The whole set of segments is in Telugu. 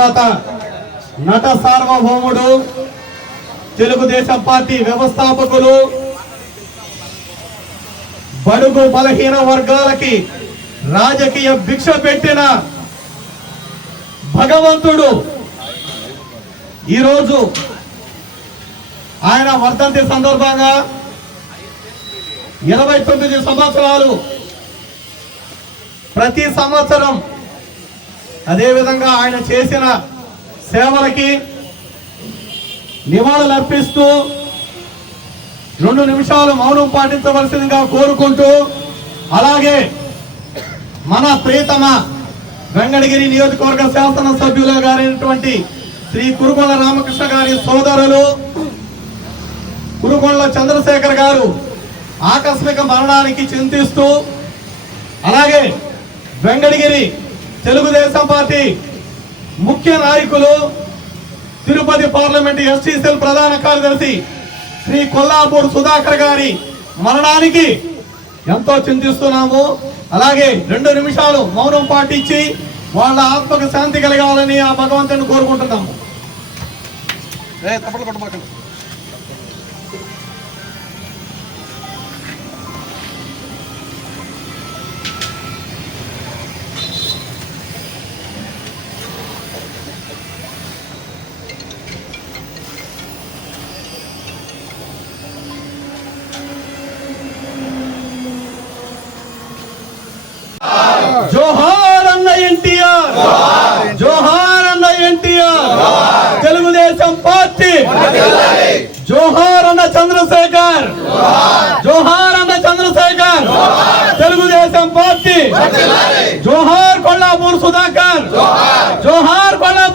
ప్రఖ్యాత నట సార్వభౌముడు తెలుగుదేశం పార్టీ వ్యవస్థాపకులు బడుగు బలహీన వర్గాలకి రాజకీయ భిక్ష పెట్టిన భగవంతుడు ఈరోజు ఆయన వర్ధంతి సందర్భంగా ఇరవై తొమ్మిది సంవత్సరాలు ప్రతి సంవత్సరం అదేవిధంగా ఆయన చేసిన సేవలకి నివాళులు అర్పిస్తూ రెండు నిమిషాలు మౌనం పాటించవలసిందిగా కోరుకుంటూ అలాగే మన ప్రియతమ వెంగళగిరి నియోజకవర్గ శాసనసభ్యులు గారైనటువంటి శ్రీ కురుగొండ రామకృష్ణ గారి సోదరులు కురుగొండ చంద్రశేఖర్ గారు ఆకస్మిక మరణానికి చింతిస్తూ అలాగే వెంగళగిరి తెలుగుదేశం పార్టీ ముఖ్య నాయకులు తిరుపతి పార్లమెంట్ ఎస్టీసీ ప్రధాన కార్యదర్శి శ్రీ కొల్లాపూర్ సుధాకర్ గారి మరణానికి ఎంతో చింతిస్తున్నాము అలాగే రెండు నిమిషాలు మౌనం పాటించి వాళ్ళ ఆత్మకు శాంతి కలగాలని ఆ భగవంతుని కోరుకుంటున్నాము తప్పకుండా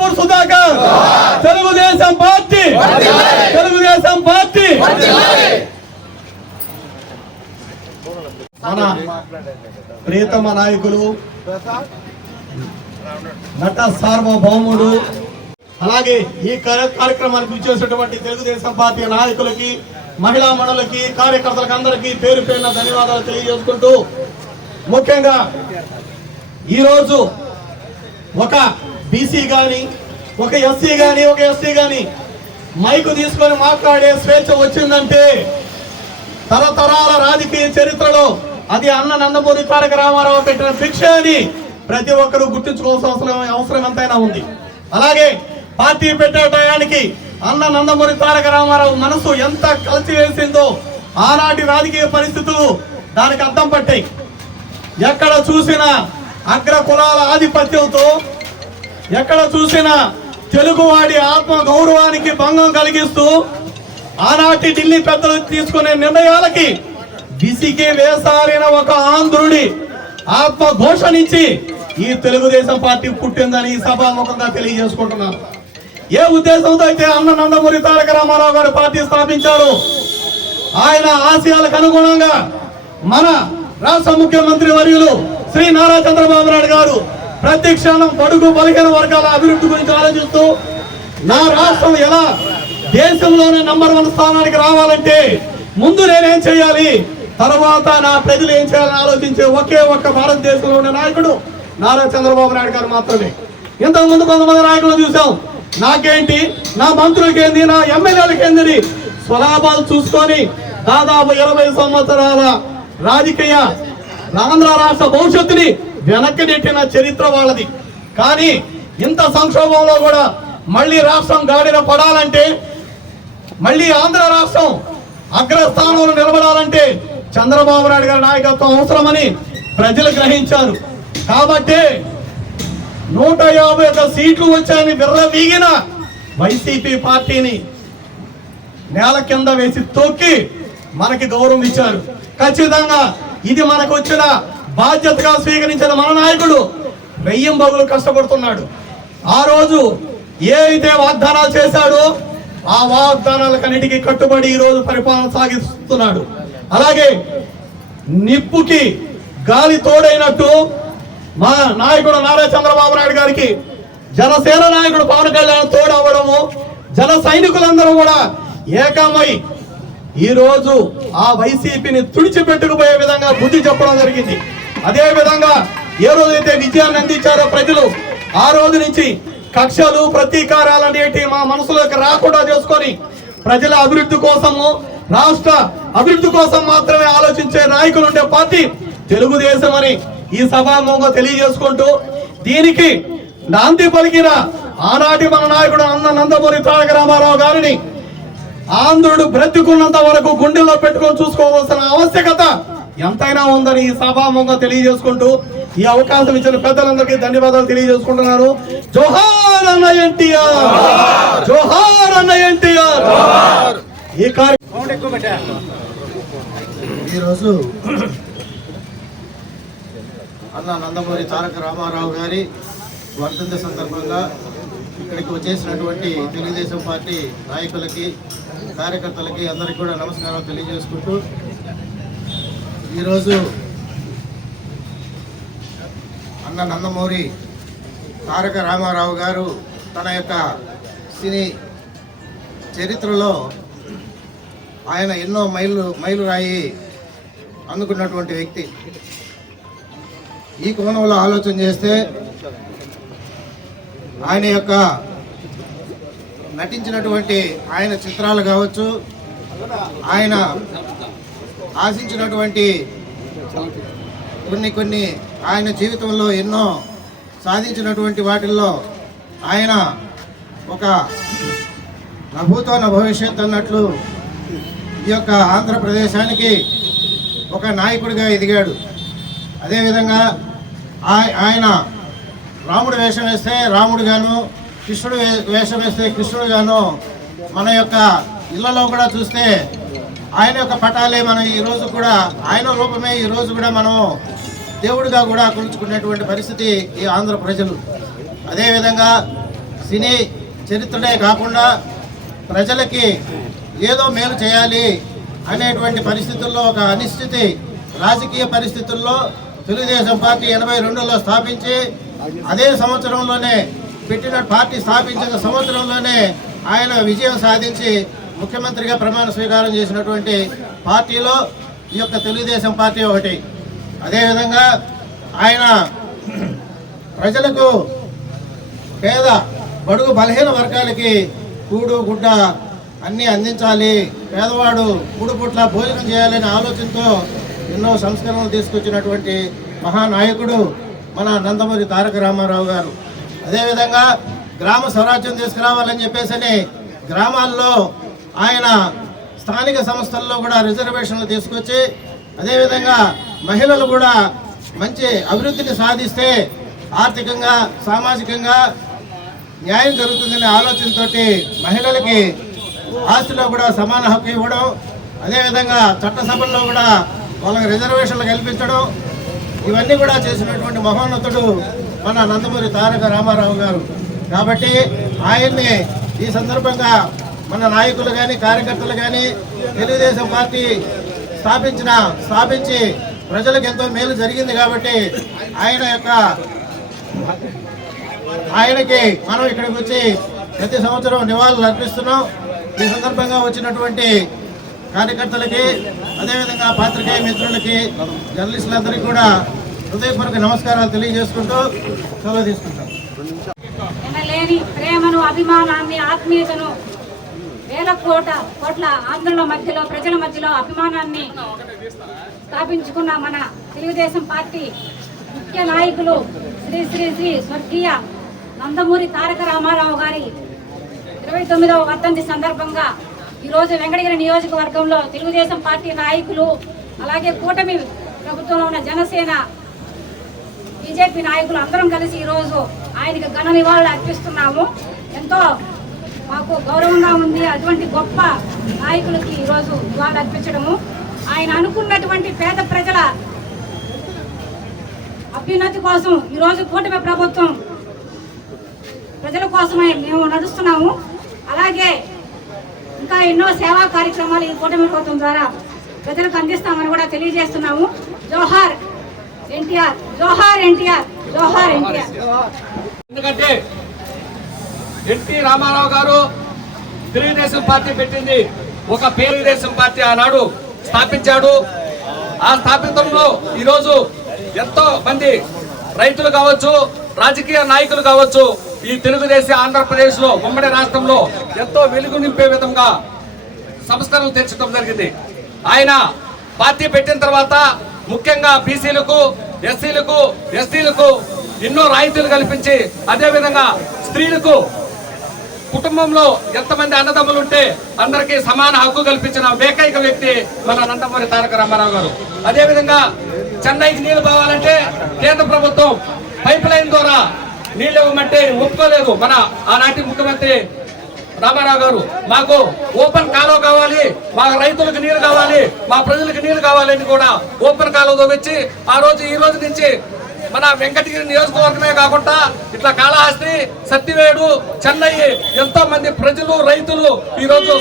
నందమూరి సుధాకర్ తెలుగుదేశం పార్టీ తెలుగుదేశం పార్టీ మన ప్రియతమ నాయకులు నట సార్వభౌముడు అలాగే ఈ కార్యక్రమానికి ఇచ్చేసినటువంటి తెలుగుదేశం పార్టీ నాయకులకి మహిళా మండలికి కార్యకర్తలకు అందరికీ పేరు పేరున ధన్యవాదాలు తెలియజేసుకుంటూ ముఖ్యంగా ఈరోజు ఒక బీసీ కానీ ఒక ఎస్సీ కానీ ఒక ఎస్సీ కానీ మైకు తీసుకొని మాట్లాడే స్వేచ్ఛ వచ్చిందంటే తరతరాల రాజకీయ చరిత్రలో అది అన్న నందమూరి తారక రామారావు పెట్టిన శిక్ష అని ప్రతి ఒక్కరూ గుర్తుంచుకోవాల్సిన అవసరం అవసరం ఎంతైనా ఉంది అలాగే పార్టీ పెట్టే టయానికి అన్న నందమూరి తారక రామారావు మనసు ఎంత కలిసి వేసిందో ఆనాటి రాజకీయ పరిస్థితులు దానికి అర్థం పట్టాయి ఎక్కడ చూసినా అగ్ర కులాల ఆధిపత్యంతో ఎక్కడ చూసినా తెలుగువాడి ఆత్మ గౌరవానికి భంగం కలిగిస్తూ ఆనాటి ఢిల్లీ పెద్దలు తీసుకునే నిర్ణయాలకి విసికి వేసారిన ఒక ఆంధ్రుడి ఆత్మ ఘోషణించి ఈ తెలుగుదేశం పార్టీ పుట్టిందని ఈ సభాముఖంగా తెలియజేసుకుంటున్నారు ఏ ఉద్దేశంతో అయితే అన్న నందమూరి తారక రామారావు గారు పార్టీ స్థాపించారు ఆయన ఆశయాలకు అనుగుణంగా మన రాష్ట్ర ముఖ్యమంత్రి వర్యులు శ్రీ నారా చంద్రబాబు నాయుడు గారు ప్రతి క్షణం బడుగు బలహీన వర్గాల అభివృద్ధి గురించి ఆలోచిస్తూ నా రాష్ట్రం ఎలా దేశంలోనే నంబర్ వన్ స్థానానికి రావాలంటే ముందు నేనేం చేయాలి తర్వాత నా ప్రజలు ఏం చేయాలని ఆలోచించే ఒకే ఒక్క భారతదేశంలో ఉన్న నాయకుడు నారా చంద్రబాబు నాయుడు గారు మాత్రమే ఇంతకుముందు కొంతమంది నాయకులు చూసాం నాకేంటి నా మంత్రులకేంది నా ఎమ్మెల్యేలకేంది స్వలాభాలు చూసుకొని దాదాపు ఇరవై సంవత్సరాల రాజకీయ ఆంధ్ర రాష్ట్ర భవిష్యత్తుని వెనక్కి నెట్టిన చరిత్ర వాళ్ళది కానీ ఇంత సంక్షోభంలో కూడా మళ్ళీ రాష్ట్రం గాడిన పడాలంటే మళ్ళీ ఆంధ్ర రాష్ట్రం అగ్రస్థానంలో నిలబడాలంటే చంద్రబాబు నాయుడు గారి నాయకత్వం అవసరమని ప్రజలు గ్రహించారు కాబట్టి నూట యాభై ఒక సీట్లు వచ్చాయని విర్రవీగిన వైసీపీ పార్టీని నేల కింద వేసి తొక్కి మనకి గౌరవం ఇచ్చారు ఖచ్చితంగా ఇది మనకు వచ్చిన బాధ్యతగా స్వీకరించిన మన నాయకుడు వెయ్యం బగులు కష్టపడుతున్నాడు ఆ రోజు ఏదైతే వాగ్దానాలు చేశాడో ఆ వాగ్దానాలకన్నిటికీ కట్టుబడి ఈరోజు పరిపాలన సాగిస్తున్నాడు అలాగే నిప్పుకి గాలి తోడైనట్టు మా నాయకుడు నారా చంద్రబాబు నాయుడు గారికి జనసేన నాయకుడు పవన్ కళ్యాణ్ తోడు అవ్వడము జన సైనికులందరూ కూడా ఏకమై ఈరోజు ఆ వైసీపీని తుడిచిపెట్టుకుపోయే విధంగా బుద్ధి చెప్పడం జరిగింది అదే విధంగా ఏ రోజైతే విజయాన్ని అందించారో ప్రజలు ఆ రోజు నుంచి కక్షలు ప్రతీకారాలు అనేటి మా మనసులోకి రాకుండా చేసుకొని ప్రజల అభివృద్ధి కోసము రాష్ట్ర అభివృద్ధి కోసం మాత్రమే ఆలోచించే నాయకులు ఉండే పార్టీ తెలుగుదేశం అని ఈ సభాముఖంగా తెలియజేసుకుంటూ దీనికి నాంది పలికిన ఆనాటి మన నాయకుడు అన్న నందమూరి తారక రామారావు గారిని ఆంధ్రుడు బ్రతికున్నంత వరకు గుండెల్లో పెట్టుకొని చూసుకోవాల్సిన ఆవశ్యకత ఎంతైనా ఉందని ఈ సభాముఖంగా తెలియజేసుకుంటూ ఈ అవకాశం ఇచ్చిన పెద్దలందరికీ ధన్యవాదాలు తెలియజేసుకుంటున్నారు జోహార్ అన్న ఎన్టీఆర్ జోహార్ అన్న ఎన్టీఆర్ ఈ ఈరోజు అన్న నందమూరి తారక రామారావు గారి వర్ధంత సందర్భంగా ఇక్కడికి వచ్చేసినటువంటి తెలుగుదేశం పార్టీ నాయకులకి కార్యకర్తలకి అందరికీ కూడా నమస్కారం తెలియజేసుకుంటూ ఈరోజు అన్న నందమూరి తారక రామారావు గారు తన యొక్క సినీ చరిత్రలో ఆయన ఎన్నో మైలు మైలురాయి అందుకున్నటువంటి వ్యక్తి ఈ కోణంలో ఆలోచన చేస్తే ఆయన యొక్క నటించినటువంటి ఆయన చిత్రాలు కావచ్చు ఆయన ఆశించినటువంటి కొన్ని కొన్ని ఆయన జీవితంలో ఎన్నో సాధించినటువంటి వాటిల్లో ఆయన ఒక ప్రభుత్వ భవిష్యత్ అన్నట్లు ఈ యొక్క ఆంధ్రప్రదేశానికి ఒక నాయకుడిగా ఎదిగాడు అదేవిధంగా ఆయన రాముడు వేషం వేస్తే రాముడుగాను కృష్ణుడు వేషం వేస్తే కృష్ణుడుగాను మన యొక్క ఇళ్లలో కూడా చూస్తే ఆయన యొక్క పటాలే మనం ఈరోజు కూడా ఆయన రూపమే ఈరోజు కూడా మనం దేవుడిగా కూడా కొలుచుకునేటువంటి పరిస్థితి ఈ ఆంధ్ర ప్రజలు అదేవిధంగా సినీ చరిత్రనే కాకుండా ప్రజలకి ఏదో మేలు చేయాలి అనేటువంటి పరిస్థితుల్లో ఒక అనిశ్చితి రాజకీయ పరిస్థితుల్లో తెలుగుదేశం పార్టీ ఎనభై రెండులో స్థాపించి అదే సంవత్సరంలోనే పెట్టిన పార్టీ స్థాపించిన సంవత్సరంలోనే ఆయన విజయం సాధించి ముఖ్యమంత్రిగా ప్రమాణ స్వీకారం చేసినటువంటి పార్టీలో ఈ యొక్క తెలుగుదేశం పార్టీ ఒకటి అదేవిధంగా ఆయన ప్రజలకు పేద బడుగు బలహీన వర్గాలకి కూడు గుడ్డ అన్నీ అందించాలి పేదవాడు కూడు పుట్ల భోజనం చేయాలనే ఆలోచనతో ఎన్నో సంస్కరణలు తీసుకొచ్చినటువంటి మహానాయకుడు మన నందమూరి తారక రామారావు గారు అదేవిధంగా గ్రామ స్వరాజ్యం తీసుకురావాలని చెప్పేసి గ్రామాల్లో ఆయన స్థానిక సంస్థల్లో కూడా రిజర్వేషన్లు తీసుకొచ్చి అదేవిధంగా మహిళలు కూడా మంచి అభివృద్ధిని సాధిస్తే ఆర్థికంగా సామాజికంగా న్యాయం జరుగుతుందనే ఆలోచనతో మహిళలకి ఆస్తిలో కూడా సమాన హక్కు ఇవ్వడం అదేవిధంగా చట్టసభల్లో కూడా వాళ్ళకి రిజర్వేషన్లు కల్పించడం ఇవన్నీ కూడా చేసినటువంటి మహోన్నతుడు మన నందమూరి తారక రామారావు గారు కాబట్టి ఆయన్ని ఈ సందర్భంగా మన నాయకులు కానీ కార్యకర్తలు కానీ తెలుగుదేశం పార్టీ స్థాపించిన స్థాపించి ప్రజలకు ఎంతో మేలు జరిగింది కాబట్టి ఆయన యొక్క ఆయనకి మనం ఇక్కడికి వచ్చి ప్రతి సంవత్సరం నివాళులు అర్పిస్తున్నాం ఈ సందర్భంగా వచ్చినటువంటి కార్యకర్తలకి అదేవిధంగా పాత్రికేయ మిత్రులకి జర్నలిస్టులందరికీ కూడా హృదయపూర్వక నమస్కారాలు తెలియజేసుకుంటూ సెలవు తీసుకుంటాం ప్రేమను అభిమానాన్ని ఆత్మీయతను వేల కోట కోట్ల ఆందోళన మధ్యలో ప్రజల మధ్యలో అభిమానాన్ని స్థాపించుకున్న మన తెలుగుదేశం పార్టీ ముఖ్య నాయకులు శ్రీ శ్రీ శ్రీ స్వర్గీయ నందమూరి తారక రామారావు గారి ఇరవై తొమ్మిదవ వర్ధంతి సందర్భంగా ఈరోజు వెంకటగిరి నియోజకవర్గంలో తెలుగుదేశం పార్టీ నాయకులు అలాగే కూటమి ప్రభుత్వంలో ఉన్న జనసేన బీజేపీ నాయకులు అందరం కలిసి ఈరోజు ఆయనకు ఘన నివాళులు అర్పిస్తున్నాము ఎంతో మాకు గౌరవంగా ఉంది అటువంటి గొప్ప నాయకులకి ఈరోజు ఇవాళ అర్పించడము ఆయన అనుకున్నటువంటి పేద ప్రజల అభ్యున్నతి కోసం ఈరోజు కూటమి ప్రభుత్వం ప్రజల కోసమే మేము నడుస్తున్నాము అలాగే ఇంకా ఎన్నో సేవా కార్యక్రమాలు ఈ కూటమి ప్రభుత్వం ద్వారా ప్రజలకు అందిస్తామని కూడా తెలియజేస్తున్నాము జోహార్ ఎన్టీఆర్ జోహార్ ఎన్టీఆర్ జోహార్ ఎన్టీఆర్ ఎందుకంటే ఎన్టీ రామారావు గారు తెలుగుదేశం పార్టీ పెట్టింది ఒక తెలుగుదేశం పార్టీ ఆనాడు స్థాపించాడు ఆ స్థాపించడంలో ఈరోజు ఎంతో మంది రైతులు కావచ్చు రాజకీయ నాయకులు కావచ్చు ఈ తెలుగుదేశం ఆంధ్రప్రదేశ్ లో ఉమ్మడి రాష్ట్రంలో ఎంతో వెలుగు నింపే విధంగా సంస్కరణలు తెచ్చడం జరిగింది ఆయన పార్టీ పెట్టిన తర్వాత ముఖ్యంగా బీసీలకు ఎస్సీలకు ఎస్టీలకు ఎన్నో రాయితీలు కల్పించి అదేవిధంగా స్త్రీలకు కుటుంబంలో ఎంతమంది అన్నదమ్ములు ఉంటే అందరికీ సమాన హక్కు కల్పించిన ఏకైక వ్యక్తి మన నందమూరి తారక రామారావు గారు అదేవిధంగా చెన్నైకి నీళ్లు పోవాలంటే కేంద్ర ప్రభుత్వం పైప్ లైన్ ద్వారా నీళ్ళు ఇవ్వమంటే ఒప్పుకోలేదు మన ఆనాటి ముఖ్యమంత్రి రామారావు గారు మాకు ఓపెన్ కాలువ కావాలి మా రైతులకు నీరు కావాలి మా ప్రజలకు నీరు కావాలని కూడా ఓపెన్ కాలువ తోపించి ఆ రోజు ఈ రోజు నుంచి మన వెంకటగిరి నియోజకవర్గమే కాకుండా ఇట్లా కాళహస్తి సత్తివేడు చెన్నై ఎంతో మంది ప్రజలు రైతులు ఈరోజు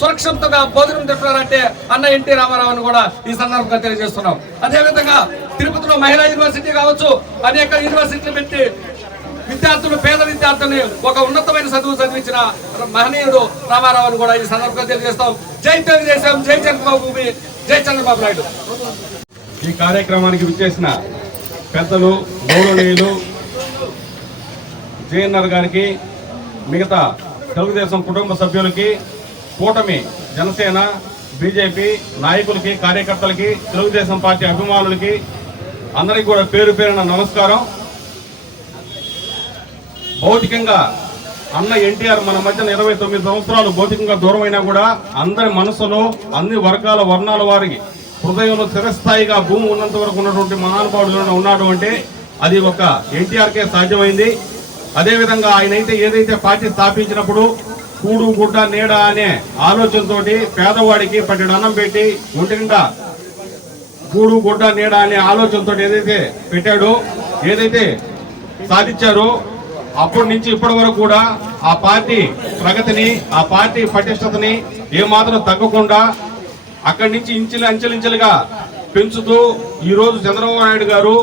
సురక్షితంగా భోజనం తింటున్నారంటే అన్న ఎన్టీ రామారావుని కూడా ఈ సందర్భంగా తెలియజేస్తున్నాం అదేవిధంగా తిరుపతిలో మహిళా యూనివర్సిటీ కావచ్చు అనేక యూనివర్సిటీలు పెట్టి విద్యార్థులు పేద విద్యార్థుల్ని ఒక ఉన్నతమైన చదువు చదివించిన మహనీయుడు రామారావుని కూడా ఈ సందర్భంగా తెలియజేస్తాం జై తెలుగుదేశం జై చంద్రబాబు జై చంద్రబాబు నాయుడు ఈ కార్యక్రమానికి విచ్చేసిన పెద్దలు గౌరవనీయులు జేఎన్ఆర్ గారికి మిగతా తెలుగుదేశం కుటుంబ సభ్యులకి కూటమి జనసేన బీజేపీ నాయకులకి కార్యకర్తలకి తెలుగుదేశం పార్టీ అభిమానులకి అందరికీ కూడా పేరు పేరున నమస్కారం భౌతికంగా అన్న ఎన్టీఆర్ మన మధ్యన ఇరవై తొమ్మిది సంవత్సరాలు భౌతికంగా దూరమైనా కూడా అందరి మనసులో అన్ని వర్గాల వర్ణాల వారికి హృదయంలో చిరస్థాయిగా భూమి ఉన్నంత వరకు ఉన్నటువంటి మహానుభావుడు ఉన్నాడు అంటే అది ఒక ఎన్టీఆర్కే సాధ్యమైంది అదేవిధంగా ఆయనైతే ఏదైతే పార్టీ స్థాపించినప్పుడు కూడు గుడ్డ నీడ అనే ఆలోచనతోటి పేదవాడికి పట్టెడు అన్నం పెట్టి ఒంటి నిండా కూడు గుడ్డ నీడ అనే ఆలోచనతో ఏదైతే పెట్టాడో ఏదైతే సాధించారో అప్పటి నుంచి ఇప్పటి వరకు కూడా ఆ పార్టీ ప్రగతిని ఆ పార్టీ పటిష్టతని ఏమాత్రం తగ్గకుండా అక్కడి నుంచి ఇంచులు అంచెలించెలుగా పెంచుతూ ఈరోజు చంద్రబాబు నాయుడు గారు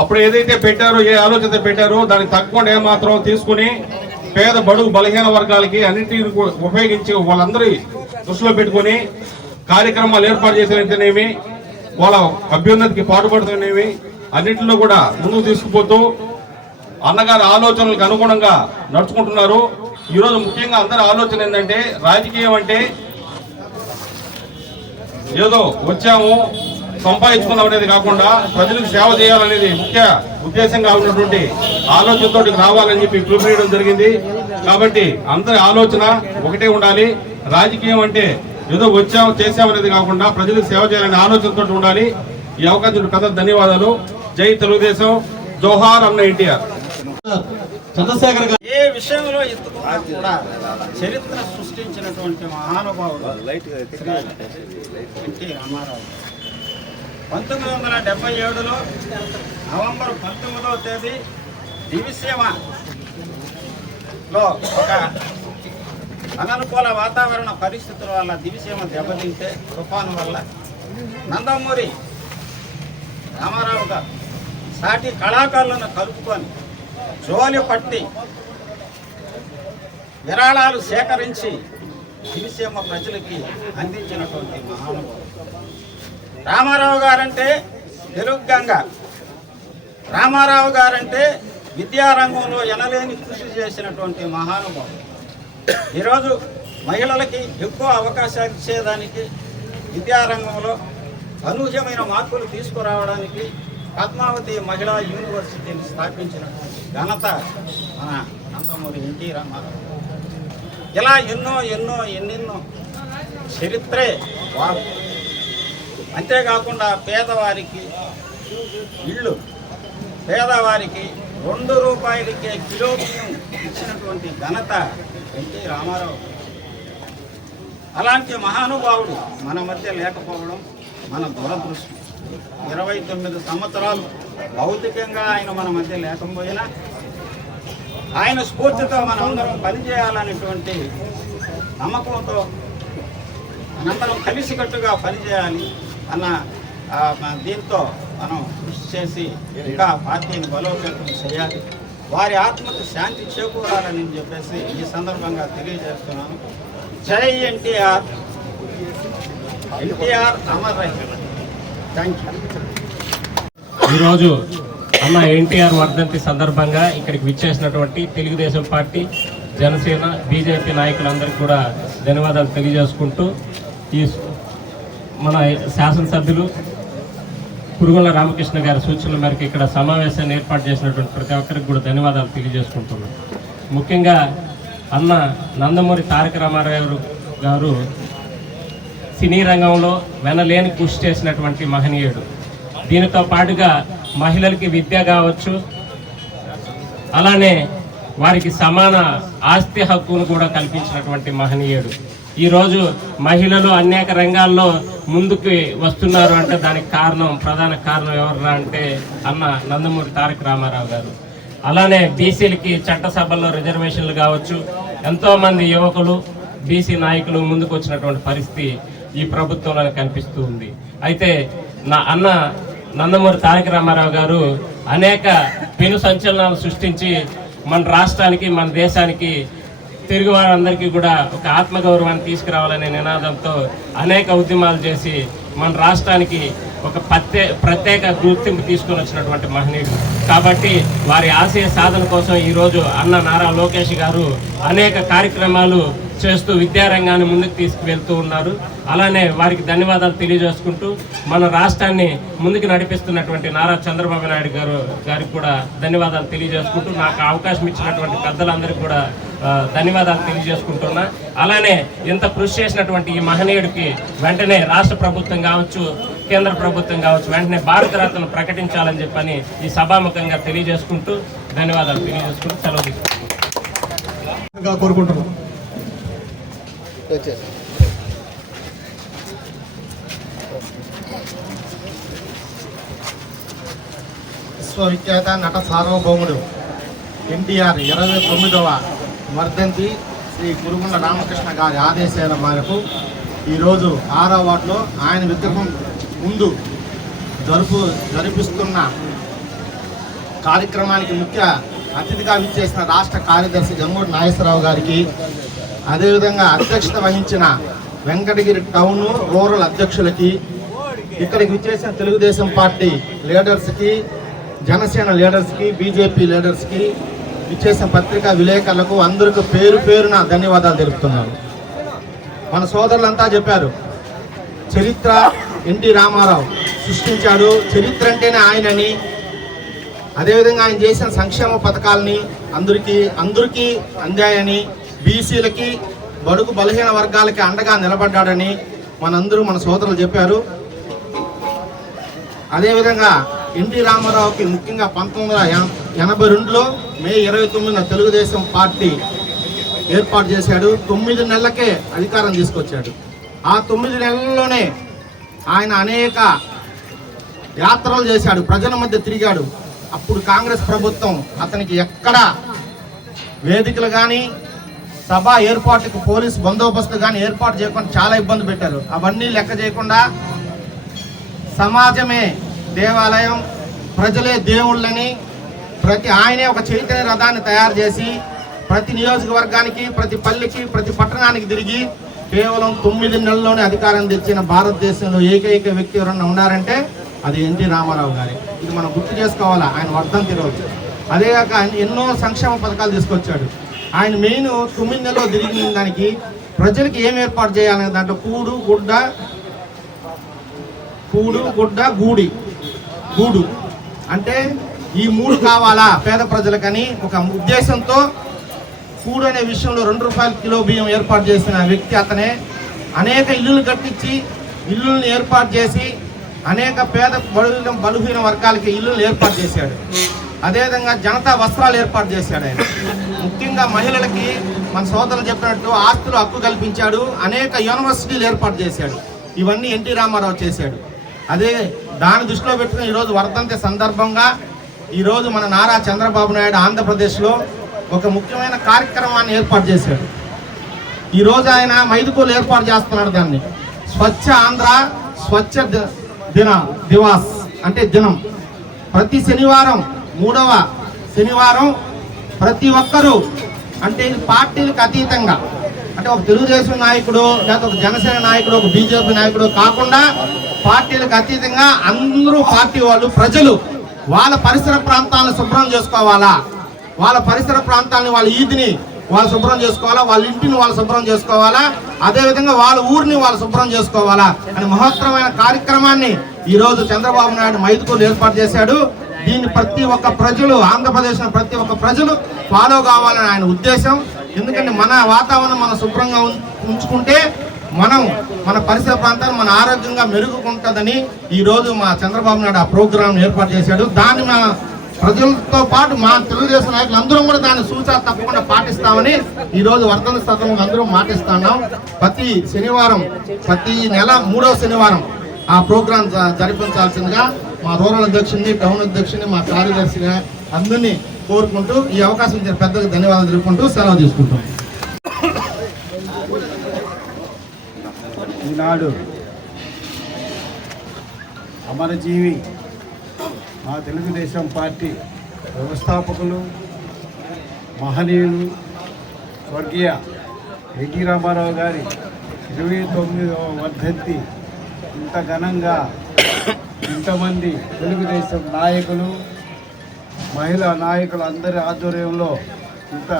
అప్పుడు ఏదైతే పెట్టారో ఏ ఆలోచన పెట్టారో దానికి తక్కువ మాత్రం తీసుకుని పేద బడుగు బలహీన వర్గాలకి అన్నింటిని ఉపయోగించి వాళ్ళందరి దృష్టిలో పెట్టుకుని కార్యక్రమాలు ఏర్పాటు చేసినట్టునేమి వాళ్ళ అభ్యున్నతికి పాటుపడుతున్నవి అన్నింటిలో కూడా ముందుకు తీసుకుపోతూ అన్నగారి ఆలోచనలకు అనుగుణంగా నడుచుకుంటున్నారు ఈరోజు ముఖ్యంగా అందరి ఆలోచన ఏంటంటే రాజకీయం అంటే ఏదో వచ్చాము సంపాదించుకున్నాం అనేది కాకుండా ప్రజలకు సేవ చేయాలనేది ముఖ్య ఉద్దేశంగా ఉన్నటువంటి ఆలోచనతో రావాలని చెప్పి పిలుపునీయడం జరిగింది కాబట్టి అందరి ఆలోచన ఒకటే ఉండాలి రాజకీయం అంటే ఏదో వచ్చాము చేసామనేది కాకుండా ప్రజలకు సేవ చేయాలనే ఆలోచనతో ఉండాలి ఈ అవకాశం కథ ధన్యవాదాలు జై తెలుగుదేశం జోహార్ అన్న ఎన్టీఆర్ చంద్రశేఖర్ గారు ఏ విషయంలో చరిత్ర సృష్టించినటువంటి మహానుభావుడు పంతొమ్మిది వందల డెబ్బై ఏడులో నవంబర్ పంతొమ్మిదవ తేదీ దివిసీమలో ఒక అననుకూల వాతావరణ పరిస్థితుల వల్ల దివిసీమ దెబ్బతింటే తుఫాను వల్ల నందమూరి రామారావు గారు సాటి కళాకారులను కలుపుకొని జోలి పట్టి విరాళాలు సేకరించి దివిసీమ ప్రజలకి అందించినటువంటి మహానుభావుడు రామారావు గారంటే తెలుగుగంగా రామారావు గారంటే విద్యారంగంలో ఎనలేని కృషి చేసినటువంటి మహానుభావుడు ఈరోజు మహిళలకి ఎక్కువ అవకాశాలు ఇచ్చేదానికి విద్యారంగంలో అనూహ్యమైన మార్పులు తీసుకురావడానికి పద్మావతి మహిళా యూనివర్సిటీని స్థాపించినటువంటి ఘనత మన నందమూరి ఎన్టీ రామారావు ఇలా ఎన్నో ఎన్నో ఎన్నెన్నో చరిత్రే వారు అంతేకాకుండా పేదవారికి ఇళ్ళు పేదవారికి రెండు రూపాయలకే కిలో బియ్యం ఇచ్చినటువంటి ఘనత ఎన్టీ రామారావు అలాంటి మహానుభావుడు మన మధ్య లేకపోవడం మన దురదృష్టం ఇరవై తొమ్మిది సంవత్సరాలు భౌతికంగా ఆయన మన మధ్య లేకపోయినా ఆయన స్ఫూర్తితో మనం అందరం పనిచేయాలనేటువంటి నమ్మకంతో అందరం కలిసికట్టుగా పనిచేయాలి అన్న దీంతో మనం కృషి చేసి ఇంకా పార్టీని బలోపేతం చేయాలి వారి ఆత్మకు శాంతి చేకూరాలని చెప్పేసి ఈ సందర్భంగా తెలియజేస్తున్నాను జై ఎన్టీఆర్ ఎన్టీఆర్ అమర్ రైతు థ్యాంక్ యూ ఈరోజు అన్న ఎన్టీఆర్ వర్ధంతి సందర్భంగా ఇక్కడికి విచ్చేసినటువంటి తెలుగుదేశం పార్టీ జనసేన బీజేపీ నాయకులందరికీ కూడా ధన్యవాదాలు తెలియజేసుకుంటూ ఈ మన శాసనసభ్యులు కురుగొండ రామకృష్ణ గారి సూచనల మేరకు ఇక్కడ సమావేశాన్ని ఏర్పాటు చేసినటువంటి ప్రతి ఒక్కరికి కూడా ధన్యవాదాలు తెలియజేసుకుంటున్నాం ముఖ్యంగా అన్న నందమూరి తారక రామారావు గారు సినీ రంగంలో వెనలేని కృషి చేసినటువంటి మహనీయుడు దీనితో పాటుగా మహిళలకి విద్య కావచ్చు అలానే వారికి సమాన ఆస్తి హక్కును కూడా కల్పించినటువంటి మహనీయుడు ఈరోజు మహిళలు అనేక రంగాల్లో ముందుకు వస్తున్నారు అంటే దానికి కారణం ప్రధాన కారణం ఎవరన్నా అంటే అన్న నందమూరి తారక రామారావు గారు అలానే బీసీలకి చట్టసభల్లో రిజర్వేషన్లు కావచ్చు ఎంతోమంది యువకులు బీసీ నాయకులు ముందుకు వచ్చినటువంటి పరిస్థితి ఈ ప్రభుత్వంలో కనిపిస్తూ ఉంది అయితే నా అన్న నందమూరి తారక రామారావు గారు అనేక పెను సంచలనాలు సృష్టించి మన రాష్ట్రానికి మన దేశానికి తిరుగు వారందరికీ కూడా ఒక ఆత్మగౌరవాన్ని తీసుకురావాలనే నినాదంతో అనేక ఉద్యమాలు చేసి మన రాష్ట్రానికి ఒక ప్రత్యే ప్రత్యేక గుర్తింపు తీసుకొని వచ్చినటువంటి మహనీయుడు కాబట్టి వారి ఆశయ సాధన కోసం ఈరోజు అన్న నారా లోకేష్ గారు అనేక కార్యక్రమాలు చేస్తూ విద్యారంగాన్ని ముందుకు తీసుకువెళ్తూ ఉన్నారు అలానే వారికి ధన్యవాదాలు తెలియజేసుకుంటూ మన రాష్ట్రాన్ని ముందుకు నడిపిస్తున్నటువంటి నారా చంద్రబాబు నాయుడు గారు గారికి కూడా ధన్యవాదాలు తెలియజేసుకుంటూ నాకు అవకాశం ఇచ్చినటువంటి పెద్దలందరికీ కూడా ధన్యవాదాలు తెలియజేసుకుంటున్నా అలానే ఇంత కృషి చేసినటువంటి ఈ మహనీయుడికి వెంటనే రాష్ట్ర ప్రభుత్వం కావచ్చు కేంద్ర ప్రభుత్వం కావచ్చు వెంటనే భారతరత్న ప్రకటించాలని చెప్పని ఈ సభాముఖంగా తెలియజేసుకుంటూ ధన్యవాదాలు తెలియజేసుకుంటూ సెలవు తీసుకుంటున్నాను కోరుకుంటున్నాను వచ్చేసి విశ్వవిఖ్యాత నట సార్వభౌముడు ఎన్టీఆర్ ఇరవై తొమ్మిదవ వర్ధంతి శ్రీ గురుగుండ రామకృష్ణ గారి ఆదేశాల మేరకు ఈరోజు ఆరో వార్డులో ఆయన విగ్రహం ముందు జరుపు జరిపిస్తున్న కార్యక్రమానికి ముఖ్య అతిథిగా విచ్చేసిన రాష్ట్ర కార్యదర్శి గంగూడి నాగేశ్వరరావు గారికి అదేవిధంగా అధ్యక్షత వహించిన వెంకటగిరి టౌన్ రూరల్ అధ్యక్షులకి ఇక్కడికి విచ్చేసిన తెలుగుదేశం పార్టీ లీడర్స్కి జనసేన లీడర్స్కి బీజేపీ లీడర్స్కి విచ్చేసిన పత్రికా విలేకరులకు అందరికి పేరు పేరున ధన్యవాదాలు తెలుపుతున్నాను మన సోదరులంతా చెప్పారు చరిత్ర ఎన్టీ రామారావు సృష్టించాడు చరిత్ర అంటేనే ఆయనని అదేవిధంగా ఆయన చేసిన సంక్షేమ పథకాలని అందరికీ అందరికీ అందాయని బీసీలకి బడుగు బలహీన వర్గాలకి అండగా నిలబడ్డాడని మనందరూ మన సోదరులు చెప్పారు అదేవిధంగా ఎన్టీ రామారావుకి ముఖ్యంగా పంతొమ్మిది వందల ఎనభై రెండులో మే ఇరవై తొమ్మిదిన తెలుగుదేశం పార్టీ ఏర్పాటు చేశాడు తొమ్మిది నెలలకే అధికారం తీసుకొచ్చాడు ఆ తొమ్మిది నెలల్లోనే ఆయన అనేక యాత్రలు చేశాడు ప్రజల మధ్య తిరిగాడు అప్పుడు కాంగ్రెస్ ప్రభుత్వం అతనికి ఎక్కడా వేదికలు కానీ సభ ఏర్పాటుకు పోలీస్ బందోబస్తు కానీ ఏర్పాటు చేయకుండా చాలా ఇబ్బంది పెట్టారు అవన్నీ లెక్క చేయకుండా సమాజమే దేవాలయం ప్రజలే దేవుళ్ళని ప్రతి ఆయనే ఒక చైతన్య రథాన్ని తయారు చేసి ప్రతి నియోజకవర్గానికి ప్రతి పల్లెకి ప్రతి పట్టణానికి తిరిగి కేవలం తొమ్మిది నెలల్లోనే అధికారం తెచ్చిన భారతదేశంలో ఏకైక వ్యక్తి ఎవరన్నా ఉన్నారంటే అది ఎన్టీ రామారావు గారి ఇది మనం గుర్తు చేసుకోవాలా ఆయన వర్ధం తీరవచ్చు అదేగాక ఎన్నో సంక్షేమ పథకాలు తీసుకొచ్చాడు ఆయన మెయిన్ తుమ్మిది నెలలో తిరిగిన దానికి ప్రజలకు ఏం ఏర్పాటు చేయాలనే దాంట్లో పూడు గుడ్డ పూడు గుడ్డ గూడి గూడు అంటే ఈ మూడు కావాలా పేద ప్రజలకని ఒక ఉద్దేశంతో కూడు అనే విషయంలో రెండు రూపాయల కిలో బియ్యం ఏర్పాటు చేసిన వ్యక్తి అతనే అనేక ఇల్లులు కట్టించి ఇల్లుల్ని ఏర్పాటు చేసి అనేక పేద బడుగుల బలుహీన వర్గాలకి ఇల్లులు ఏర్పాటు చేశాడు అదేవిధంగా జనతా వస్త్రాలు ఏర్పాటు చేశాడు ఆయన ముఖ్యంగా మహిళలకి మన సోదరులు చెప్పినట్టు ఆస్తులు హక్కు కల్పించాడు అనేక యూనివర్సిటీలు ఏర్పాటు చేశాడు ఇవన్నీ ఎన్టీ రామారావు చేశాడు అదే దాని దృష్టిలో పెట్టుకుని ఈరోజు వర్ధంతి సందర్భంగా ఈరోజు మన నారా చంద్రబాబు నాయుడు ఆంధ్రప్రదేశ్లో ఒక ముఖ్యమైన కార్యక్రమాన్ని ఏర్పాటు చేశాడు ఈరోజు ఆయన మైదుకోలు ఏర్పాటు చేస్తున్నాడు దాన్ని స్వచ్ఛ ఆంధ్ర స్వచ్ఛ దిన దివాస్ అంటే దినం ప్రతి శనివారం మూడవ శనివారం ప్రతి ఒక్కరూ అంటే పార్టీలకు అతీతంగా అంటే ఒక తెలుగుదేశం నాయకుడు లేదా ఒక జనసేన నాయకుడు ఒక బీజేపీ నాయకుడు కాకుండా పార్టీలకు అతీతంగా అందరూ పార్టీ వాళ్ళు ప్రజలు వాళ్ళ పరిసర ప్రాంతాలను శుభ్రం చేసుకోవాలా వాళ్ళ పరిసర ప్రాంతాలని వాళ్ళ ఈదిని వాళ్ళు శుభ్రం చేసుకోవాలా వాళ్ళ ఇంటిని వాళ్ళు శుభ్రం చేసుకోవాలా అదేవిధంగా వాళ్ళ ఊరిని వాళ్ళు శుభ్రం చేసుకోవాలా అని మహోత్తరమైన కార్యక్రమాన్ని ఈరోజు చంద్రబాబు నాయుడు మైదుకూరు ఏర్పాటు చేశాడు దీన్ని ప్రతి ఒక్క ప్రజలు ఆంధ్రప్రదేశ్ ప్రతి ఒక్క ప్రజలు ఫాలో కావాలని ఆయన ఉద్దేశం ఎందుకంటే మన వాతావరణం మనం శుభ్రంగా ఉంచుకుంటే మనం మన పరిసర ప్రాంతాన్ని మన ఆరోగ్యంగా మెరుగుకుంటుందని ఈరోజు మా చంద్రబాబు నాయుడు ఆ ప్రోగ్రాం ఏర్పాటు చేశాడు దాన్ని మా ప్రజలతో పాటు మా తెలుగుదేశం నాయకులు అందరం కూడా దాని సూచన తప్పకుండా పాటిస్తామని ఈ రోజు వర్ధన సదనం అందరం మాటిస్తున్నాం ప్రతి శనివారం ప్రతి నెల మూడో శనివారం ఆ ప్రోగ్రాం జరిపించాల్సిందిగా మా రూరల్ అధ్యక్షుడిని టౌన్ అధ్యక్షుడిని మా కార్యదర్శి అందరినీ కోరుకుంటూ ఈ అవకాశం ఇచ్చిన పెద్దలకు ధన్యవాదాలు తెలుపుకుంటూ సెలవు తీసుకుంటాం ఈనాడు అమరజీవి మా తెలుగుదేశం పార్టీ వ్యవస్థాపకులు మహనీయులు స్వర్గీయ ఎన్టీ రామారావు గారి ఇరవై తొమ్మిదవ వర్ధంతి ఇంత ఘనంగా ఇంతమంది తెలుగుదేశం నాయకులు మహిళా నాయకులు అందరి ఆధ్వర్యంలో ఇంత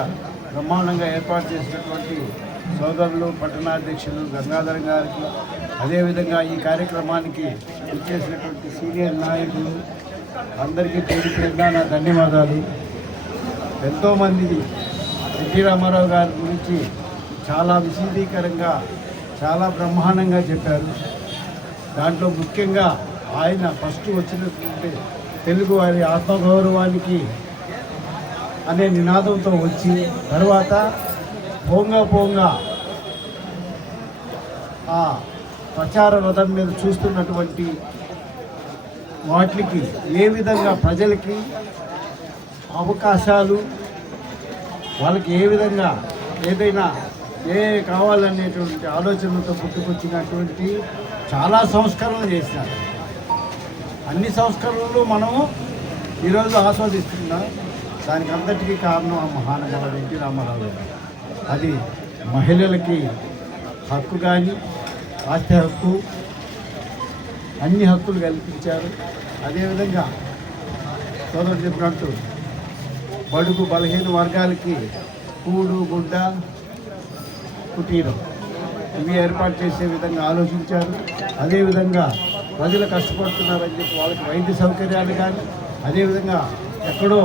బ్రహ్మాండంగా ఏర్పాటు చేసినటువంటి సోదరులు పట్టణాధ్యక్షులు గంగాధర్ గారికి అదేవిధంగా ఈ కార్యక్రమానికి వచ్చేసినటువంటి సీనియర్ నాయకులు అందరికీ పేరు పేరున నా ధన్యవాదాలు ఎంతోమంది ఎన్టీ రామారావు గారి గురించి చాలా విశదీకరంగా చాలా బ్రహ్మాండంగా చెప్పారు దాంట్లో ముఖ్యంగా ఆయన ఫస్ట్ వచ్చినటువంటి తెలుగు వారి ఆత్మగౌరవానికి అనే నినాదంతో వచ్చి తర్వాత పోంగా పోంగా ఆ ప్రచార రథం మీద చూస్తున్నటువంటి వాటికి ఏ విధంగా ప్రజలకి అవకాశాలు వాళ్ళకి ఏ విధంగా ఏదైనా ఏ కావాలనేటువంటి ఆలోచనలతో పుట్టుకొచ్చినటువంటి చాలా సంస్కరణలు చేశారు అన్ని సంస్కరణలు మనము ఈరోజు ఆస్వాదిస్తున్నాం దానికి అంతటికీ కారణం ఆ మహానగర రెడ్డి రామారావు అది మహిళలకి హక్కు కానీ ఆస్తి హక్కు అన్ని హక్కులు కల్పించారు అదేవిధంగా సోదరు చెప్పినట్టు బడుగు బలహీన వర్గాలకి కూడు గుడ్డ కుటీరం ఇవి ఏర్పాటు చేసే విధంగా ఆలోచించారు అదేవిధంగా ప్రజలు కష్టపడుతున్నారని చెప్పి వాళ్ళకి వైద్య సౌకర్యాలు కానీ అదేవిధంగా ఎక్కడో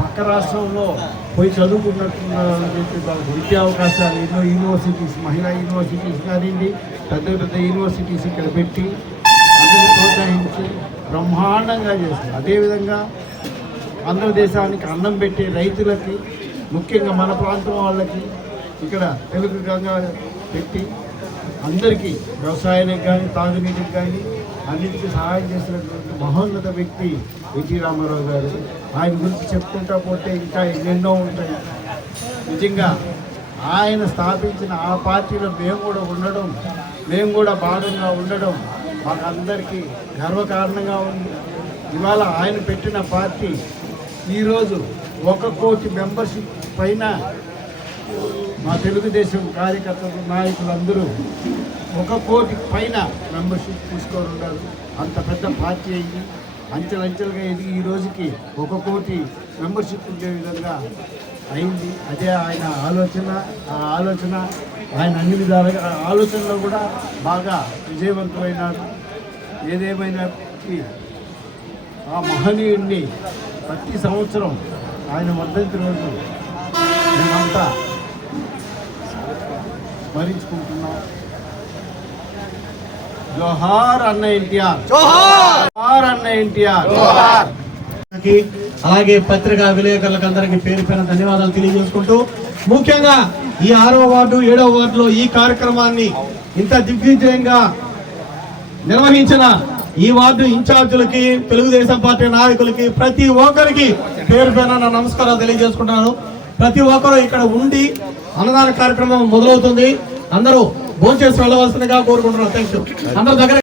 పక్క రాష్ట్రంలో పోయి చదువుకున్నట్టున్నారని చెప్పి వాళ్ళకి విద్యా అవకాశాలు ఎన్నో యూనివర్సిటీస్ మహిళా యూనివర్సిటీస్ కానివ్వండి పెద్ద పెద్ద యూనివర్సిటీస్ ఇక్కడ పెట్టి అందరూ ప్రోత్సహించి బ్రహ్మాండంగా చేశారు అదేవిధంగా ఆంధ్రదేశానికి అన్నం పెట్టే రైతులకి ముఖ్యంగా మన ప్రాంతం వాళ్ళకి ఇక్కడ తెలుగు గంగా పెట్టి అందరికీ వ్యవసాయానికి కానీ తాగునీటికి కానీ అన్నింటికి సహాయం చేసినటువంటి మహోన్నత వ్యక్తి ఎన్టీ రామారావు గారు ఆయన గురించి చెప్పుకుంటా పోతే ఇంకా ఎన్నెన్నో ఉంటాయి నిజంగా ఆయన స్థాపించిన ఆ పార్టీలో మేము కూడా ఉండడం మేము కూడా భాగంగా ఉండడం మాకందరికీ గర్వకారణంగా ఉంది ఇవాళ ఆయన పెట్టిన పార్టీ ఈరోజు ఒక కోటి మెంబర్షిప్ పైన మా తెలుగుదేశం కార్యకర్తలు నాయకులందరూ ఒక కోటి పైన మెంబర్షిప్ తీసుకొని ఉన్నారు అంత పెద్ద పార్టీ అయ్యి అంచెలంచెలుగా ఎదిగి ఈ రోజుకి ఒక కోటి మెంబర్షిప్ ఉండే విధంగా అయింది అదే ఆయన ఆలోచన ఆ ఆలోచన ఆయన అన్ని విధాలుగా ఆలోచనలో కూడా బాగా విజయవంతమైనారు ఏదేమైనప్పటికీ ఆ మహనీయుడిని ప్రతి సంవత్సరం ఆయన వర్ధంతి రోజు మేమంతా స్మరించుకుంటున్నాం జోహార్ అన్న ఎన్టీఆర్ జోహార్ అన్న ఎన్టీఆర్ జోహార్ అలాగే పత్రికా విలేకరులకు అందరికీ పేరు పైన ధన్యవాదాలు తెలియజేసుకుంటూ ముఖ్యంగా ఈ ఆరో వార్డు ఏడో వార్డులో ఈ కార్యక్రమాన్ని ఇంత దిగ్విజయంగా నిర్వహించిన ఈ వార్డు ఇన్ఛార్జీలకి తెలుగుదేశం పార్టీ నాయకులకి ప్రతి ఒక్కరికి పేరు పైన నా నమస్కారాలు తెలియజేసుకుంటున్నాను ప్రతి ఒక్కరు ఇక్కడ ఉండి అన్నదాన కార్యక్రమం మొదలవుతుంది అందరూ భోజనం వెళ్ళవలసిందిగా కోరుకుంటున్నారు థ్యాంక్ యూ అందరి దగ్గర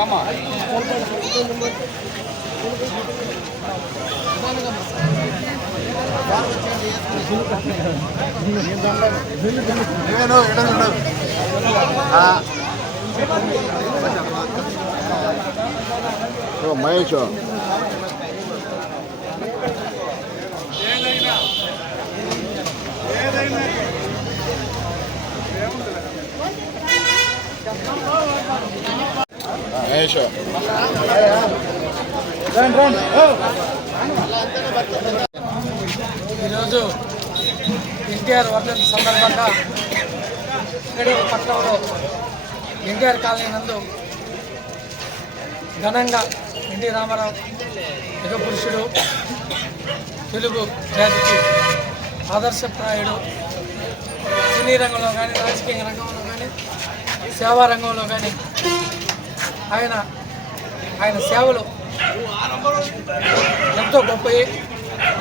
Come on. నువ్వేను ఎడలు ఉండవు మహేష్ మహేష్ ఈరోజు ఎన్టీఆర్ వర్ధంతి సందర్భంగా ఇక్కడూరు పట్టణంలో ఎన్టీఆర్ కాలనీ నందు ఘనంగా ఎన్టీ రామారావు యుగ పురుషుడు తెలుగు జాతికి ఆదర్శప్రాయుడు సినీ రంగంలో కానీ రాజకీయ రంగంలో కానీ సేవా రంగంలో కానీ ఆయన ఆయన సేవలు ఎంతో గొప్పయి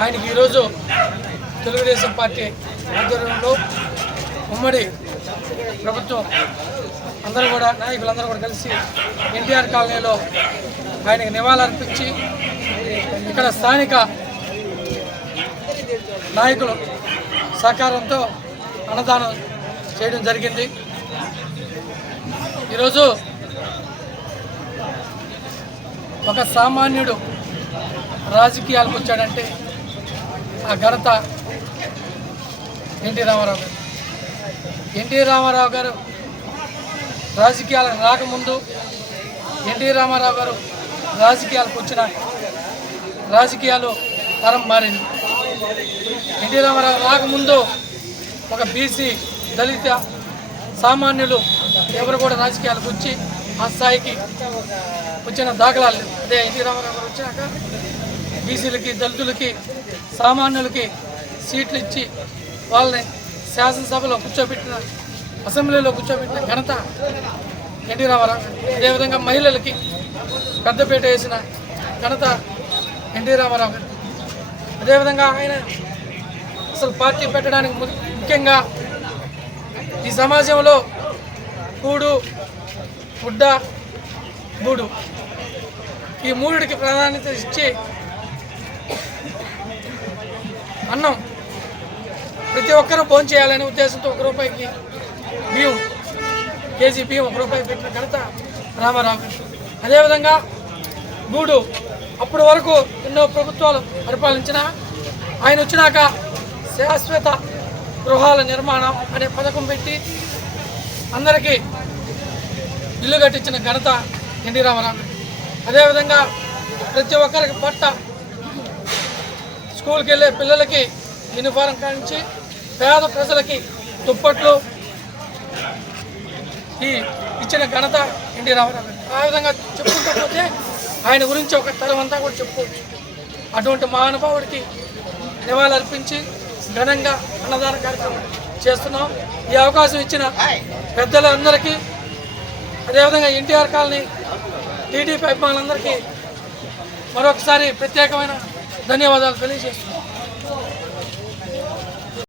ఆయనకి ఈరోజు తెలుగుదేశం పార్టీ ఆధ్వర్యంలో ఉమ్మడి ప్రభుత్వం అందరూ కూడా నాయకులందరూ కూడా కలిసి ఎన్టీఆర్ కాలనీలో ఆయనకు నివాళులర్పించి ఇక్కడ స్థానిక నాయకులు సహకారంతో అన్నదానం చేయడం జరిగింది ఈరోజు ఒక సామాన్యుడు రాజకీయాలకు వచ్చాడంటే ఆ ఘనత ఎన్టీ రామారావు గారు ఎన్టీ రామారావు గారు రాజకీయాలకు రాకముందు ఎన్టీ రామారావు గారు రాజకీయాలకు వచ్చిన రాజకీయాలు తరం మారింది ఎన్టీ రామారావు రాకముందు ఒక బీసీ దళిత సామాన్యులు ఎవరు కూడా రాజకీయాలకు వచ్చి ఆ స్థాయికి వచ్చిన దాఖలాలు లేవు అదే ఎన్టీ రామారావు గారు వచ్చాక బీసీలకి దళితులకి సామాన్యులకి సీట్లు ఇచ్చి వాళ్ళని శాసనసభలో కూర్చోబెట్టిన అసెంబ్లీలో కూర్చోబెట్టిన ఘనత ఎన్టీ రామారావు అదేవిధంగా మహిళలకి పెద్దపేట వేసిన ఘనత ఎన్టీ రామారావు గారు అదేవిధంగా ఆయన అసలు పార్టీ పెట్టడానికి ముఖ్యంగా ఈ సమాజంలో కూడు గుడ్డ మూడు ఈ మూడుకి ప్రాధాన్యత ఇచ్చి అన్నం ప్రతి ఒక్కరూ ఫోన్ చేయాలనే ఉద్దేశంతో ఒక రూపాయికి బియ్యం కేజీ బియ్యం ఒక రూపాయి పెట్టిన ఘనత రామారావు అదేవిధంగా మూడు అప్పటి వరకు ఎన్నో ప్రభుత్వాలు పరిపాలించిన ఆయన వచ్చినాక శాశ్వత గృహాల నిర్మాణం అనే పథకం పెట్టి అందరికీ ఇల్లు కట్టించిన ఘనత ఎన్టీ రామారావు అదేవిధంగా ప్రతి ఒక్కరికి పట్ట స్కూల్కి వెళ్ళే పిల్లలకి యూనిఫారం కానించి పేద ప్రజలకి దుప్పట్లు ఈ ఇచ్చిన ఘనత ఎన్టీ రామారావు ఆ విధంగా చెప్పుకుంటే ఆయన గురించి ఒక తరం అంతా కూడా చెప్పుకోవచ్చు అటువంటి మహానుభావుడికి నివాళులర్పించి ఘనంగా అన్నదాన కార్యక్రమం చేస్తున్నాం ఈ అవకాశం ఇచ్చిన పెద్దలందరికీ అదేవిధంగా ఎన్టీఆర్ కాలనీ టీడీపీ అభిమానులందరికీ మరొకసారి ప్రత్యేకమైన ధన్యవాదాలు తెలియజేస్తున్నాను